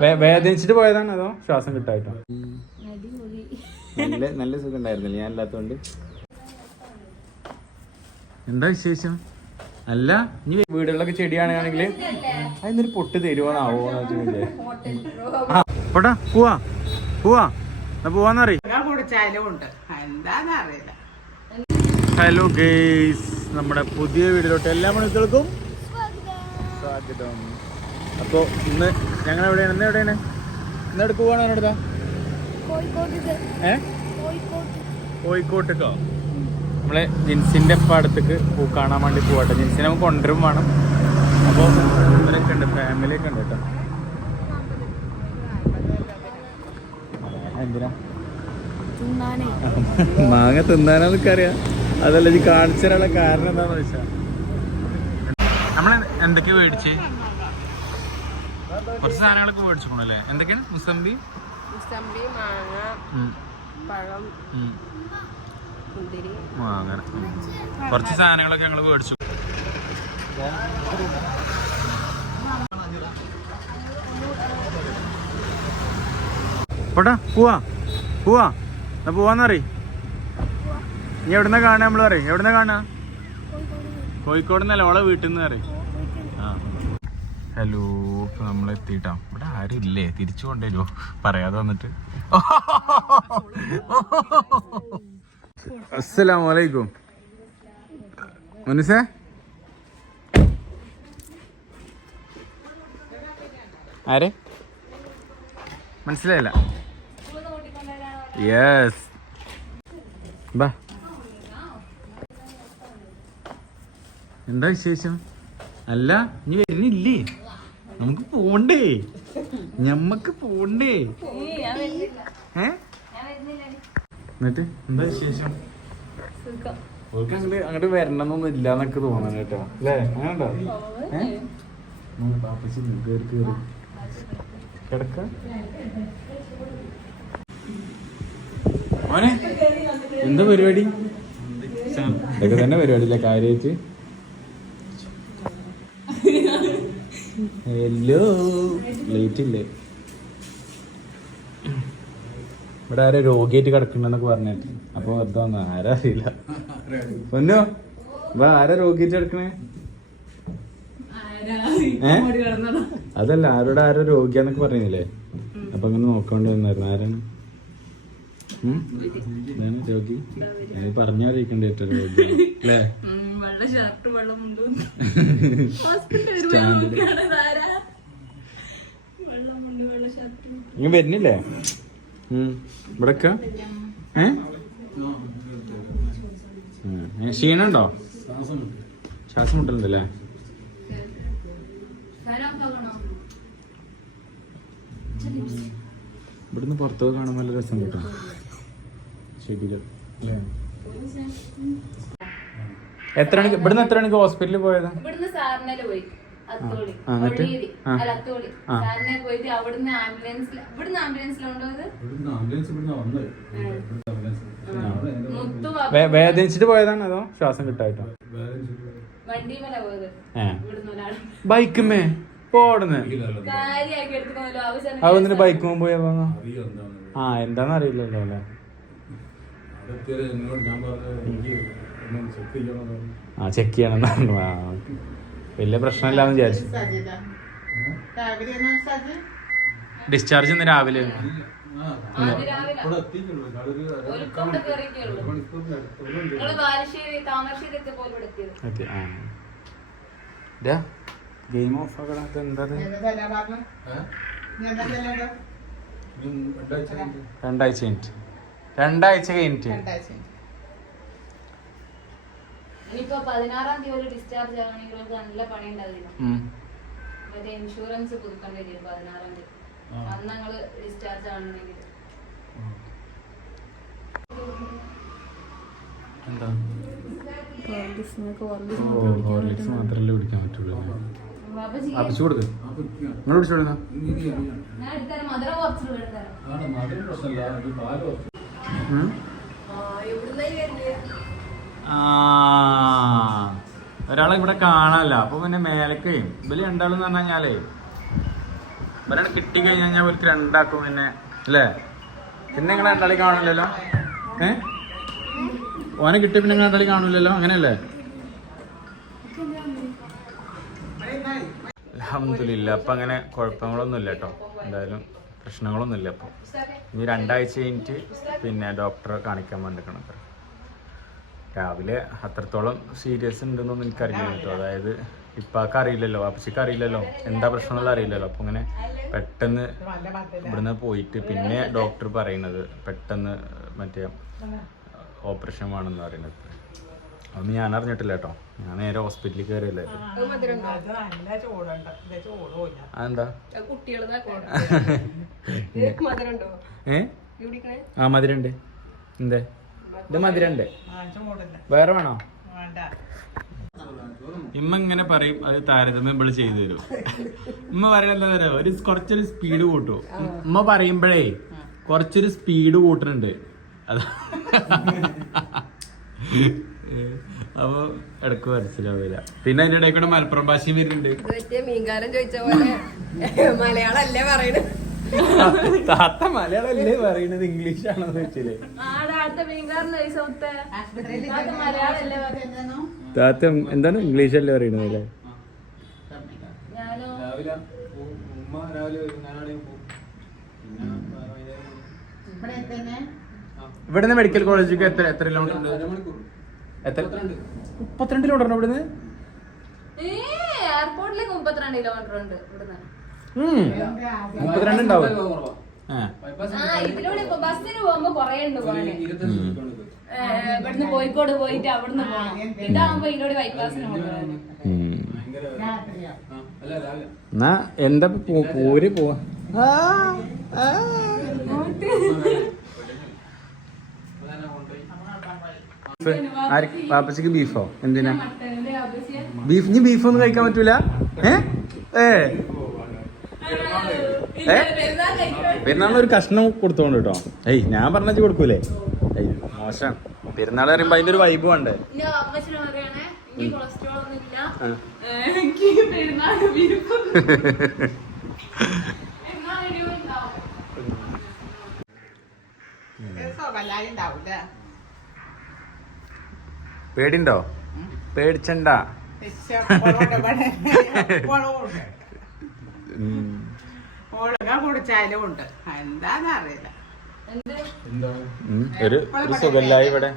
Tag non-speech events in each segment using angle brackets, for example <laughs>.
വേ- വേദനിച്ചിട്ട് പോയതാണ്. അതോ ശ്വാസം കിട്ടായിട്ടോ നല്ല നല്ല സുഖം ഉണ്ടായിരുന്നില്ല ഞാൻ അല്ലാത്തോണ്ട് എന്താ വിശേഷം? അല്ല ഇനി വീടുകളിലൊക്കെ ചെടിയാണെങ്കിൽ അതിനൊരു പൊട്ട് തരുവാണാവോ പോട്ടാ പോവാ പോവാ. എന്നാ പോവാന്നറിയ ഹലോ ഗേയ്സ് നമ്മുടെ പുതിയ വീടിലോട്ട് എല്ലാ മണിക്കൾക്കും സ്വാഗതം. അപ്പോൾ ഇന്ന് ഞങ്ങൾ എവിടെയാണ് ഇന്ന് എവിടെയാണ്? ഇന്ന് എടുക്ക് പോവാണ് എന്നോട് ഏ? കോഴിക്കോട്ടേക്കോ? നമ്മളെ ജിൻസിന്റെ ഇപ്പം അടുത്തേക്ക് പൂ കാണാൻ വേണ്ടി പോവാട്ടെ. ജിൻസിനെ നമുക്ക് കൊണ്ടുവരും വേണം. അപ്പോൾ ഇവരൊക്കെ ഉണ്ട് ഫാമിലി ഒക്കെ ഉണ്ട് കേട്ടോ. എന്തിനാ? മാങ്ങ തിന്നാനൊക്കെ അറിയാം അതല്ല ഇത് കാണിച്ചു കാരണം എന്താണെന്ന് വെച്ചാൽ നമ്മൾ എന്തൊക്കെ മേടിച്ച്? കുറച്ച് സാധനങ്ങളൊക്കെ മേടിച്ചു അല്ലേ? എന്തൊക്കെയാണ്? മുസമ്പി? മുസംബി മാങ്ങ പഴം. മുന്തിരി. അങ്ങനെ. കുറച്ച് സാധനങ്ങളൊക്കെ ഞങ്ങൾ മേടിച്ചു. പോട്ടാ പോവാ. പോവാ. എന്നാ പോവാന്നറി നീ എവിടുന്ന കാണാ നമ്മളറി പറയും? എവിടുന്ന കാണാ കോഴിക്കോട് നിന്നല്ല ഓളെ വീട്ടിൽ നിന്ന് പറയും. ആ. ഹലോ നമ്മൾ എത്തിയിട്ടാ. ഇവിടെ ആരും ഇല്ലേ? തിരിച്ചു കൊണ്ടേരോ പറയാതെ വന്നിട്ട്. അസ്സലാമലൈക്കും. മനസ്സേ ആരെ? മനസ്സിലായില്ല. യെസ് ബാ. എന്താ വിശേഷം? അല്ല നീ വരുന്നില്ലേ? നമുക്ക് പോണ്ടേ? ഞമ്മക്ക് പോണ്ടേ? ഏ? എന്നിട്ട് എന്താ വിശേഷം? ഓർക്ക് അങ്ങോട്ട് അങ്ങോട്ട് വരണമെന്നൊന്നും ഇല്ല എന്നൊക്കെ തോന്നണം കേട്ടോ. അല്ലേ? അങ്ങനെ ഉണ്ടോ ഏ പാപ്പച്ചി കേറി കേറി കിടക്ക. എന്താ പരിപാടി? ഇതൊക്കെ തന്നെ പരിപാടിയില്ല കാര്യായിട്ട്? ഹലോ ലേറ്റ് ഇല്ലേ? ഇവിടെ ആരോ രോഗിയായിട്ട് കിടക്കണ്ടെന്നൊക്കെ പറഞ്ഞിട്ട്. അപ്പൊ വെറുതെ വന്നു ആരാ അറിയില്ല. പൊന്നോ വാ ആരാ രോഗിയായിട്ട് കിടക്കണേ? ഏ അതല്ല ആരോട് ആരോ രോഗിയാന്നൊക്കെ പറയുന്നില്ലേ അപ്പൊ അങ്ങനെ നോക്കാണ്ട് വന്നായിരുന്നു. ആരാണ്? രോഗി പറഞ്ഞറിയിക്കണ്ടേ അല്ലേ? <laughs> ഇങ്ങ വരുന്നില്ലേ. ഇവിടൊക്കെ? ഏ? ക്ഷീണുണ്ടോ ശ്വാസം മുട്ടലുണ്ടല്ലേ ഇവിടുന്ന് പുറത്തൊക്കെ കാണാൻ നല്ല രസം കേട്ടോ. ശരിക്കും അല്ലേ? എത്ര മണിക്ക് ഇവിടുന്ന് എത്ര മണിക്ക് ഹോസ്പിറ്റലിൽ പോയത്? ഇവിടുന്ന് സാറിനെ പോയി. അത്തോളി. ആ, എന്നിട്ട്? ഒഴിയിരി. ആ. അല്ല അത്തോളി. ആ. സാറിനെ പോയിട്ട് അവിടുന്ന് ആംബുലൻസിൽ ഇവിടുന്ന് ആംബുലൻസിലുണ്ടോ മുത്തു വേ- വേദനിച്ചിട്ട് പോയതാണ് അതോ ശ്വാസം കിട്ടായിട്ടോ ബൈക്കുമേ? പോടുന്ന് കാര്യാക്കി എടുത്തുകൊണ്ടല്ലോ അവസാനം അത് വന്നിട്ട് ബൈക്കുമ്പോ പോയാ പോന്നോ ആ എന്താന്ന് അറിയില്ലല്ലോ അല്ലേ? ആ ചെക്ക് ചെയ്യണം പറഞ്ഞു. ആ വലിയ പ്രശ്നമില്ലാന്ന് വിചാരിച്ചു. ഡിസ്ചാർജ് ഇന്ന് രാവിലെ. ഗെയിം ഓഫ് ആക്കണത് എന്താ രണ്ടാഴ്ച കഴിഞ്ഞിട്ട്. രണ്ടാഴ്ച കഴിഞ്ഞിട്ട്. രണ്ടാഴ്ച ഇനിയിപ്പോ പതിനാറാം തീയതി ഒരു ഡിസ്ചാർജ് നല്ല പണി ഉണ്ടാവില്ല ഇൻഷുറൻസ് പുതുക്കേണ്ടി വരും പതിനാറാം തീയതി. അന്ന് ഞങ്ങൾ ഡിസ്ചാർജ് ആവണമെങ്കിൽ. എന്താ? ഓ ഹോർലിക്സ് മാത്രമല്ലേ കുടിക്കാൻ പറ്റുള്ളൂ ബാബജി. അപ്പച്ചു കൊടുക്ക്. നിങ്ങൾ ഒരാളെ ഇവിടെ കാണാല്ല. അപ്പൊ പിന്നെ മേലക്ക്. ഇവൽ രണ്ടാളെന്ന് പറഞ്ഞു കഴിഞ്ഞാലേ ഇവരാണ് കിട്ടി കഴിഞ്ഞാൽ ഞാൻ അവർക്ക് രണ്ടാക്കും പിന്നെ അല്ലേ? പിന്നെ നിങ്ങൾ രണ്ടാളി കാണില്ലല്ലോ ഏ? ഓനെ കിട്ടിയ പിന്നെ നിങ്ങൾ രണ്ടാളി കാണില്ലല്ലോ അങ്ങനെയല്ലേ? അലഹമില്ല അപ്പൊ അങ്ങനെ കുഴപ്പങ്ങളൊന്നും ഇല്ല കേട്ടോ. എന്തായാലും പ്രശ്നങ്ങളൊന്നും ഇല്ല അപ്പൊ ഇനി രണ്ടാഴ്ച കഴിഞ്ഞിട്ട് പിന്നെ ഡോക്ടറെ കാണിക്കാൻ വേണ്ടിക്കണം രാവിലെ അത്രത്തോളം സീരിയസ് ഉണ്ടെന്നൊന്നും എനിക്കറിയില്ല കേട്ടോ. അതായത് ഇപ്പാക്ക് അറിയില്ലല്ലോ അപ്പച്ചിക്ക് അറിയില്ലല്ലോ എന്താ പ്രശ്നമുള്ള അറിയില്ലല്ലോ. അപ്പം അങ്ങനെ പെട്ടെന്ന് ഇവിടുന്ന് പോയിട്ട് പിന്നെ ഡോക്ടർ പറയുന്നത് പെട്ടെന്ന് മറ്റേ ഓപ്പറേഷൻ വേണമെന്ന് പറയുന്നത്. അതൊന്നും ഞാൻ അറിഞ്ഞിട്ടില്ല കേട്ടോ. ഞാൻ നേരെ ഹോസ്പിറ്റലിൽ കയറിയല്ലേ അതെന്താ? <laughs> ആ. മധുരണ്ട്? എന്തേ? ഇത് മധുരണ്ട്. വേറെ വേണോ? വേണ്ട. ഇമ്മ ഇങ്ങനെ പറയും അത് താരതമ്യം ഇവിടെ ചെയ്തു തരും. <laughs> ഉമ്മ പറയുന്നത് എന്താ പറയാ ഒരു കുറച്ചൊരു സ്പീഡ് കൂട്ടും. ഉമ്മ പറയുമ്പോഴേ കുറച്ചൊരു സ്പീഡ് കൂട്ടുന്നുണ്ട് അത്. <laughs> അപ്പൊ ഇടയ്ക്ക് മനസ്സിലാവില്ല പിന്നെ അതിന്റെ ഇടയിൽ കൂടെ മലപ്പുറം ഭാഷയും വരുന്നുണ്ട്. മലയാളല്ലേ മീൻകാരൻ ചോദിച്ച പോലെ മലയാളം അല്ലേ പറയണത്? താത്ത ഇംഗ്ലീഷ് ആണോ വെച്ചില്ലേ താത്ത എന്താണ് ഇംഗ്ലീഷ് അല്ലേ പറയണത് അല്ലേ നിന്ന് ഇവിടുന്ന് മെഡിക്കൽ കോളേജിലേക്ക് എത്ര എത്ര കിലോമീറ്റർ ഉണ്ട്? എത്ര? മുപ്പത്തിരണ്ട്. കിലോമീറ്റർ ഇവിടുന്ന്? ഏ എയർപോർട്ടിലേക്ക് മുപ്പത്തിരണ്ട് കിലോമീറ്റർ ഉണ്ട് ഇവിടുന്ന്. ഉം. മുപ്പത്തിരണ്ട് ഉണ്ടാവും. ആ. ആ ഇതിലൂടെ ഇപ്പൊ ബസ്സിന് പോകുമ്പോ കൊറേ ഉണ്ട് ഇവിടുന്ന് കോഴിക്കോട് പോയിട്ട് അവിടുന്ന് പോകണം ഇതാകുമ്പോ ഇതിലൂടെ ബൈപ്പാസിന് പോകുന്നത് ഉം. രാത്രിയോ. എന്നാ എന്താ പോര് പോവാ? പാപ്പച്ചിക്ക് ബീഫോ? എന്തിനാ? ബീഫ്? ഇനി ബീഫ് ഒന്നും കഴിക്കാൻ പറ്റൂല? ഏ? ഏ? ഏ? പെരുന്നാളിന് ഒരു കഷ്ണം കൊടുത്തോണ്ട് കേട്ടോ. ഏയ് ഞാൻ പറഞ്ഞു കൊടുക്കൂലേ? ഏയ് മോശം. പെരുന്നാൾ പറയുമ്പോ അതിന്റെ ഒരു വൈബ് വേണ്ടേ? ഇനി അമ്മച്ചിന് പറയണേ എനിക്ക് കൊളസ്ട്രോൾ ഒന്നും ഇല്ല ആ. ഏ, എനിക്ക് പെരുന്നാൾ ബീഫ് എന്നാലും ഉണ്ടാവും സുഖല്ലായി ഉണ്ടാവൂല പേടിണ്ടോ? പേടിച്ചണ്ട. കുടിച്ചാലും ഉണ്ട്. എന്താന്നറിയില്ല എന്ത്? ഉം. ഒരു സുഖല്ലായി ഇവിടെ.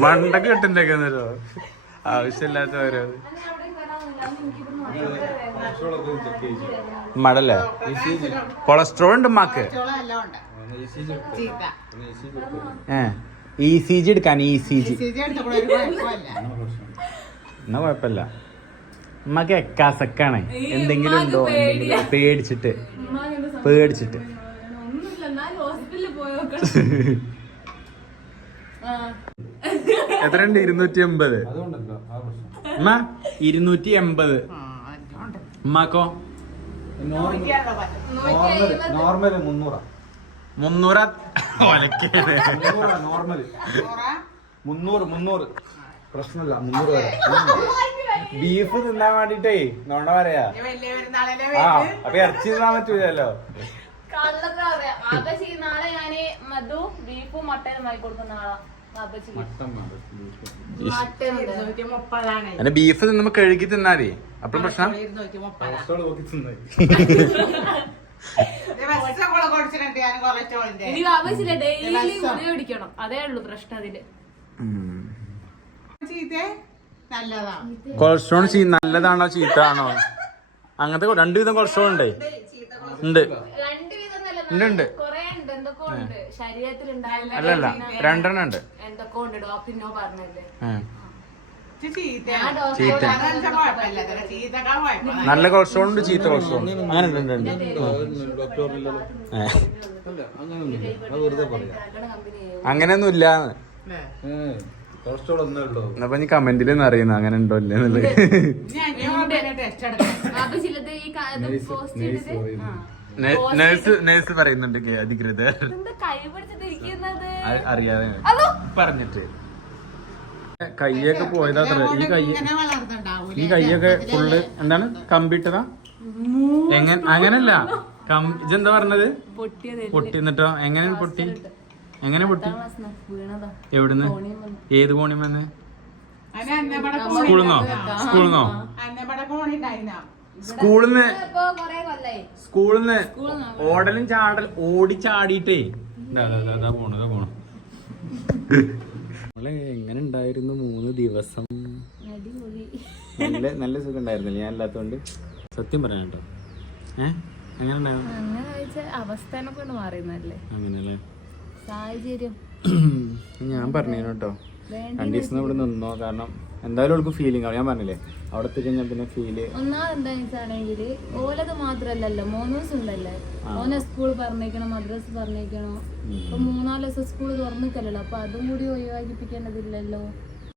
മണ്ടക്ക് കിട്ടുന്നേക്കുന്നല്ലോ ആവശ്യമില്ലാത്ത ഓരോ മടല്ലേ കൊളസ്ട്രോൾ ഉണ്ട് ഉമ്മാക്ക്. ഏ ഇ സി ജി എടുക്കാൻ ഇ സി ജി എന്നാ കുഴപ്പമില്ല. ഉമ്മക്ക് എക്കാസക്കാണ്. എന്തെങ്കിലും ഉണ്ടോ? എന്തെങ്കിലും പേടിച്ചിട്ട്. പേടിച്ചിട്ട്. എത്രയുണ്ട്? ഇരുന്നൂറ്റി എൺപത് ഉമ്മ? ഇരുന്നൂറ്റി എൺപത്. ഉമ്മാക്കോ? നോർമൽ മുന്നൂറാ. മുന്നൂറ്? നൂറാ? മുന്നൂറ് മുന്നൂറ്? പ്രശ്നമില്ല മുന്നൂറ് ബീഫ് തിന്നാൻ വേണ്ടിട്ടേ നോണ്ട പറയാ. ആ അപ്പൊ ഇറച്ചി തിന്നാൻ പറ്റൂലല്ലോ. കള്ളത്ര പറയാം. വാപ്പച്ചി നാളെ ഞാൻ മധു ബീഫും മട്ടനും ആയി കൊടുക്കുന്ന ആളാ. വാപ്പച്ചിക്ക് മട്ടൻ ഉണ്ട് ഇരുന്നൂറ്റി മുപ്പതാണ് അതിന് ബീഫ് തിന്നുമ്പോ കഴുകി തിന്നാലേ. അപ്പം പ്രശ്നം? ഇനി ഡെയിലി പിടിക്കണം അതേ ഉള്ളൂ പ്രശ്നം അതിൽ. കൊളസ്ട്രോൾ നല്ലതാണോ ചീത്താണോ അങ്ങനത്തെ രണ്ടുവിധം രണ്ടു വിധം കൊളസ്ട്രോൾ ഉണ്ട്. ഉണ്ട്. രണ്ട് വിധം ഉണ്ട്, ഉണ്ട്. ഉണ്ട് ശരീരത്തിൽ അല്ലല്ല രണ്ടെണ്ണം ഉണ്ട്. എന്തൊക്കെ ഉണ്ട്? ഡോക്ടറിനോ പറഞ്ഞല്ലേ. ചീത്ത. നല്ല കൊളസ്ട്രോൾ ഉണ്ട് ചീത്ത കൊളസ്ട്രോൾ അങ്ങനെ ഉണ്ട് ഉണ്ട് ഉണ്ട്. അങ്ങനെയൊന്നുമില്ല. കമ്പനി അങ്ങനെയൊന്നും ഇല്ല അറിയുന്നു? അങ്ങനെ ഉണ്ടോ ഇല്ലേ എന്നുള്ളത്? നേഴ്സ് നേഴ്സ് പറയുന്നുണ്ട് കേ- അധികൃതർ. അറിയാതെ. പറഞ്ഞിട്ട്. കയ്യൊക്കെ പോയതാ അത്ര ഈ കൈ ഈ കയ്യൊക്കെ ഫുള്ള് എന്താണ്? കമ്പിട്ടതാ? എങ്ങനെ അങ്ങനല്ല. കം ഇതെന്താ പറഞ്ഞത്? പൊട്ടി എന്നിട്ടോ? എങ്ങനെ പൊട്ടി? എങ്ങനെ പൊട്ടി? വീണതാ. എവിടുന്ന്? ഏത് കോണിമെന്ന് വന്ന്? സ്കൂളിന്നോ? അന്നപട സ്കൂളിൽ നിന്നോ സ്കൂളിൽ നിന്നോ ഓടലും ചാടലും ഓടി ചാടിയിട്ടേ. പോണു പോണു നമ്മൾ എങ്ങനെ ഉണ്ടായിരുന്നു മൂന്ന് ദിവസം? നല്ല നല്ല സുഖം ഉണ്ടായിരുന്നില്ല ഞാൻ അല്ലാത്തോണ്ട്. സത്യം പറയാൻ കേട്ടോ. ഏഹ് എങ്ങനെ ഉണ്ടായിരുന്നു? അങ്ങനെ കഴിച്ച അവസ്ഥനെ കൊണ്ട് മാറിയെന്നല്ലേ? അങ്ങനെയല്ലേ? സാഹചര്യം. ഞാൻ പറഞ്ഞു കേട്ടോ. രണ്ടു ദിവസം ഇവിടെ നിന്നോ. കാരണം എന്തായാലും അവൾക്ക് ഫീലിംഗ് ആണ് ഞാൻ പറഞ്ഞില്ലേ? അവിടെ കഴിഞ്ഞാൽ പിന്നെ ഫീൽ ഒന്നാമത് വെച്ചാണെങ്കിൽ ഓലത് മാത്രല്ലല്ലോ മൂന്ന് ദിവസം ഉണ്ടല്ലേ ഓനെ സ്കൂൾ പറഞ്ഞേക്കണം മദ്രസ് പറഞ്ഞേക്കണം. ഇപ്പൊ മൂന്നാൽ ദിവസം സ്കൂൾ തുറന്നിക്കല്ലോ അപ്പൊ അതും കൂടി ഒഴിവാക്കിപ്പിക്കേണ്ടതില്ലല്ലോ.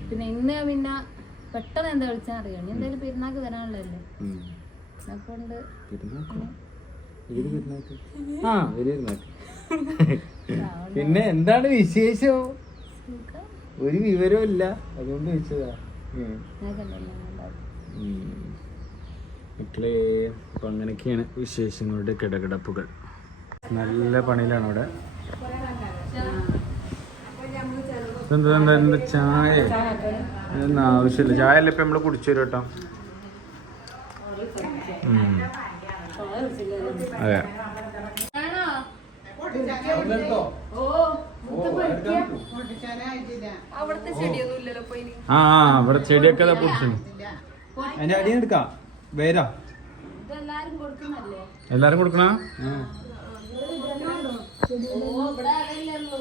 പിന്നെ ഇന്ന് പിന്നെ പെട്ടെന്ന് എന്താ വിളിച്ചാൽ അറിയാം? നീ എന്തായാലും പെരുന്നാക്ക് ആ വലിയ പിന്നെ എന്താണ് വിശേഷം? ഒരു വിവരവും ഇല്ല അതുകൊണ്ട് ചോദിച്ചതാ. ഞാൻ കണ്ടല്ലോ. മക്കളെ അപ്പൊ അങ്ങനെയൊക്കെയാണ് വിശേഷങ്ങളുടെ കിടകിടപ്പുകൾ. നല്ല പണിയിലാണ് അവിടെ എന്താ എന്താ എന്താ ചായ? ഇതൊന്നും ആവശ്യമില്ല. ചായ അല്ല ഇപ്പൊ നമ്മൾ കുടിച്ചു തരും കേട്ടോ. അതെ. ആ അവിടെ ചെടിയൊക്കെ പൊടിച്ചു അതിന്റെ അടിയിൽ എടുക്കാം. വേരാ എല്ലാരും കൊടുക്കണ? ഓ ഇവിടെ അതല്ലല്ലോ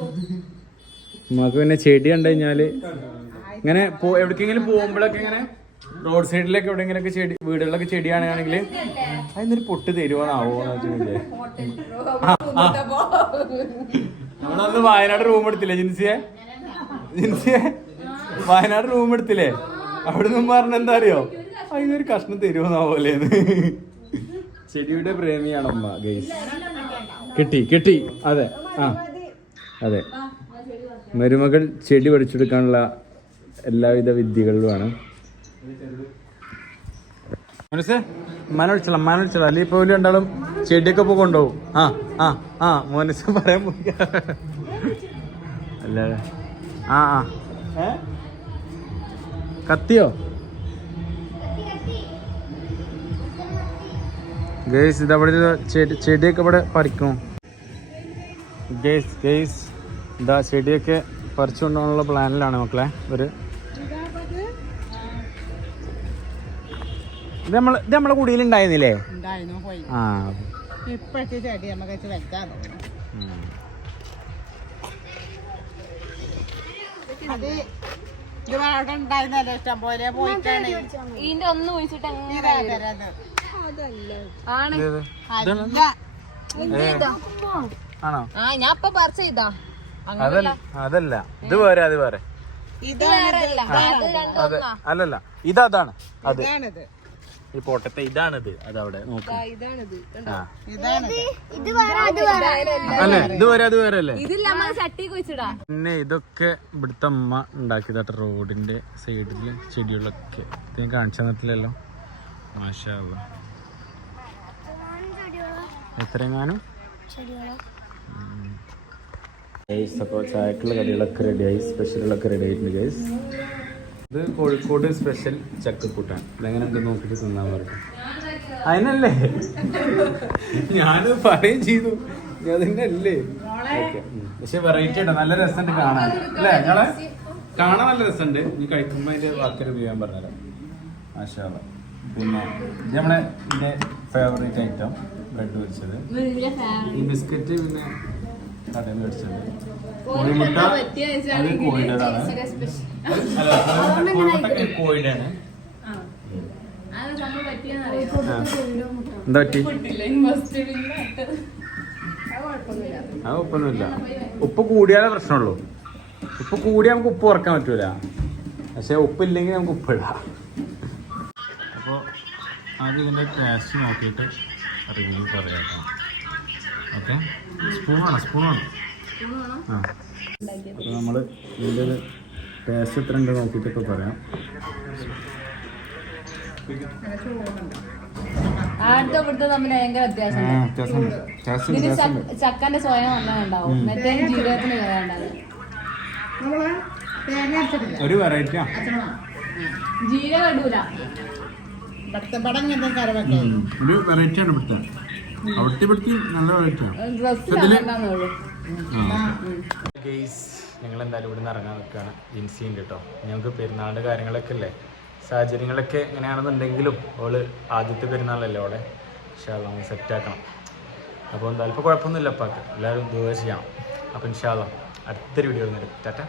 നമുക്ക് പിന്നെ ചെടി കണ്ടു കഴിഞ്ഞാൽ ഇങ്ങനെ എവിടേക്കെങ്കിലും പോകുമ്പോഴൊക്കെ ഇങ്ങനെ റോഡ് സൈഡിലൊക്കെ എവിടെയെങ്കിലൊക്കെ ചെടി വീടുകളിലൊക്കെ ചെടിയാണെങ്കിൽ അതിന്നൊരു പൊട്ട് തരുവാണാവോ നമ്മളന്ന് വയനാട് റൂം എടുത്തില്ലേ ജിൻസിയെ? ജിൻസിയെ? വയനാട് റൂം എടുത്തില്ലേ? അവിടെ നിന്നും പറഞ്ഞ എന്താ അറിയോ? അതിനൊരു കഷ്ണം തരുമെന്നാവോലേന്ന്. ചെടിയുടെ പ്രേമിയാണ് അമ്മ ഗൈസ് കിട്ടി കിട്ടി. അതെ ആ. അതെ. മരുമകൾ ചെടി പഠിച്ചെടുക്കാനുള്ള എല്ലാവിധ വിദ്യകളിലുമാണ് മനസ്സേ മനൊഴിച്ചല്ല മനൊഴിച്ചല അല്ലെ ഇപ്പൊ വലിയ രണ്ടാളും ചെടിയൊക്കെ ഇപ്പൊ കൊണ്ടുപോകും. ആ ആ ആ മോനസ് പറയാൻ പോയി അല്ലേ ആ ആ. കത്തിയോ? ഗേസ് ഇതവിടെ ചെടി ചെടിയൊക്കെ ഇവിടെ പറിക്കും. ഗേസ് ഗേസ് ഇതാ ചെടിയൊക്കെ പറിച്ചു കൊണ്ടുപോകാനുള്ള പ്ലാനിലാണ് മക്കളെ. ഒരു ഇത് നമ്മൾ ഇത് നമ്മളെ കുടിയിൽ ഉണ്ടായിരുന്നില്ലേ? ആ. ഇപ്പോഴത്തെ ചെടി നമുക്ക് ഉം. അത് ഇത് അവിടെ ഉണ്ടായിരുന്നല്ലോ ഇഷ്ടം പോലെ പോയിട്ടാണ് ഇതിന്റെ ഒന്ന് ഇതാ തരാത്. ആണ്. ഞാൻ ഇപ്പൊ പറിച്ച ഇതാ. അതല്ല അതല്ല. ഇത് വേറെ അത് വേറെ. ഇതാണ് ഇത് അതാണ്. അതെ. അല്ലല്ല ഈ പോട്ടത്തെ ഇതാണിത്. അതവിടെ അല്ലേ? ഇത് വേറെ അത് വേറെ അല്ലേ? പിന്നെ ഇതൊക്കെ ഇവിടുത്തെ അമ്മ ഉണ്ടാക്കിയതാട്ടോ റോഡിന്റെ സൈഡിൽ ചെടികളൊക്കെ. ഇത് ഞാൻ കാണിച്ചു തന്നിട്ടില്ലല്ലോ. മാഷാ അല്ലാ. എത്രയെങ്ങാനും? ഗൈസ് അപ്പോൾ ചായക്കുള്ള കടികളൊക്കെ റെഡിയായി സ്പെഷ്യലുകളൊക്കെ റെഡി ആയിട്ടുണ്ട് ഗൈസ് ഇത് കോഴിക്കോട് സ്പെഷ്യൽ ചക്കക്കൂട്ടാണ്. ഇതെങ്ങനെ ഉണ്ട് നോക്കിയിട്ട് തിന്നാൻ പറഞ്ഞു അതിനല്ലേ? ഞാൻ പറയും ചെയ്തു. അതിന്റെ അല്ലേ? പക്ഷെ വെറൈറ്റി ഉണ്ട്. നല്ല രസമുണ്ട് കാണാൻ. അല്ലേ ഞങ്ങളെ കാണാൻ നല്ല രസമുണ്ട്. ഇനി കഴിക്കുമ്പോൾ അതിന്റെ ബാക്കി ഉപയോഗം പറഞ്ഞുതരാം. മാഷാ അല്ലാ. പിന്നെ ഇത് നമ്മുടെ ഇതിന്റെ ഫേവറേറ്റ് ഐറ്റം ബ്രെഡ് പൊരിച്ചത്. ഈ ബിസ്ക്കറ്റ് പിന്നെ കടയിൽ മേടിച്ചത് കോഴിമുട്ട അത് കോഴിയുടേതാണ് അല്ല അത് കോഴിമുട്ട കോഴിയുടെയാണ് എന്താ പറ്റി? അത് ഉപ്പൊന്നുമില്ല ഉപ്പ് കൂടിയാലേ പ്രശ്നമുള്ളൂ. ഉപ്പ് കൂടിയാൽ നമുക്ക് ഉപ്പ് കുറയ്ക്കാൻ പറ്റൂല. പക്ഷെ ഉപ്പില്ലെങ്കിൽ നമുക്ക് ഉപ്പ് അപ്പോൾ ആദ്യം ഇതിന്റെ ടേസ്റ്റ് നോക്കിയിട്ട് റിവ്യൂ പറയാം. ഓക്കെ? സ്പൂൺ വേണം സ്പൂൺ വേണം. ആ. അപ്പോൾ നമ്മൾ ഇതിന്റെ ഒരു ടേസ്റ്റ് എത്ര ഉണ്ട്. നോക്കിയിട്ടൊക്കെ പറയാം ചക്കന്റെ സ്വയം മറ്റേ ഒരു വെറൈറ്റിയാ ജീരകം ഇടൂല. ഒരു വെറൈറ്റി ആണ് ഇവിടുത്തെ. അവിടുത്തെ ഇവിടുത്തെ നല്ല? ഉണ്ടാകുന്നുള്ളൂ ഗെയ്സ് ഞങ്ങൾ എന്തായാലും ഇവിടെ നിന്ന് ഇറങ്ങാൻ നിൽക്കുകയാണ്. ജിൻസിയും ഉണ്ട് കേട്ടോ ഞങ്ങൾക്ക് പെരുന്നാളിന്റെ കാര്യങ്ങളൊക്കെ അല്ലേ സാഹചര്യങ്ങളൊക്കെ എങ്ങനെയാണെന്നുണ്ടെങ്കിലും അവൾ ആദ്യത്തെ പെരുന്നാളല്ലേ അവളെ പക്ഷേ നമ്മൾ സെറ്റാക്കണം അപ്പോൾ എന്തായാലും ഇപ്പോൾ കുഴപ്പമൊന്നുമില്ല അപ്പാക്ക് എല്ലാവരും ദൂരെ ചെയ്യണം അപ്പോൾ ഇൻഷാല്ല അടുത്തൊരു വീഡിയോ വന്നിട്ട് ടാറ്റ.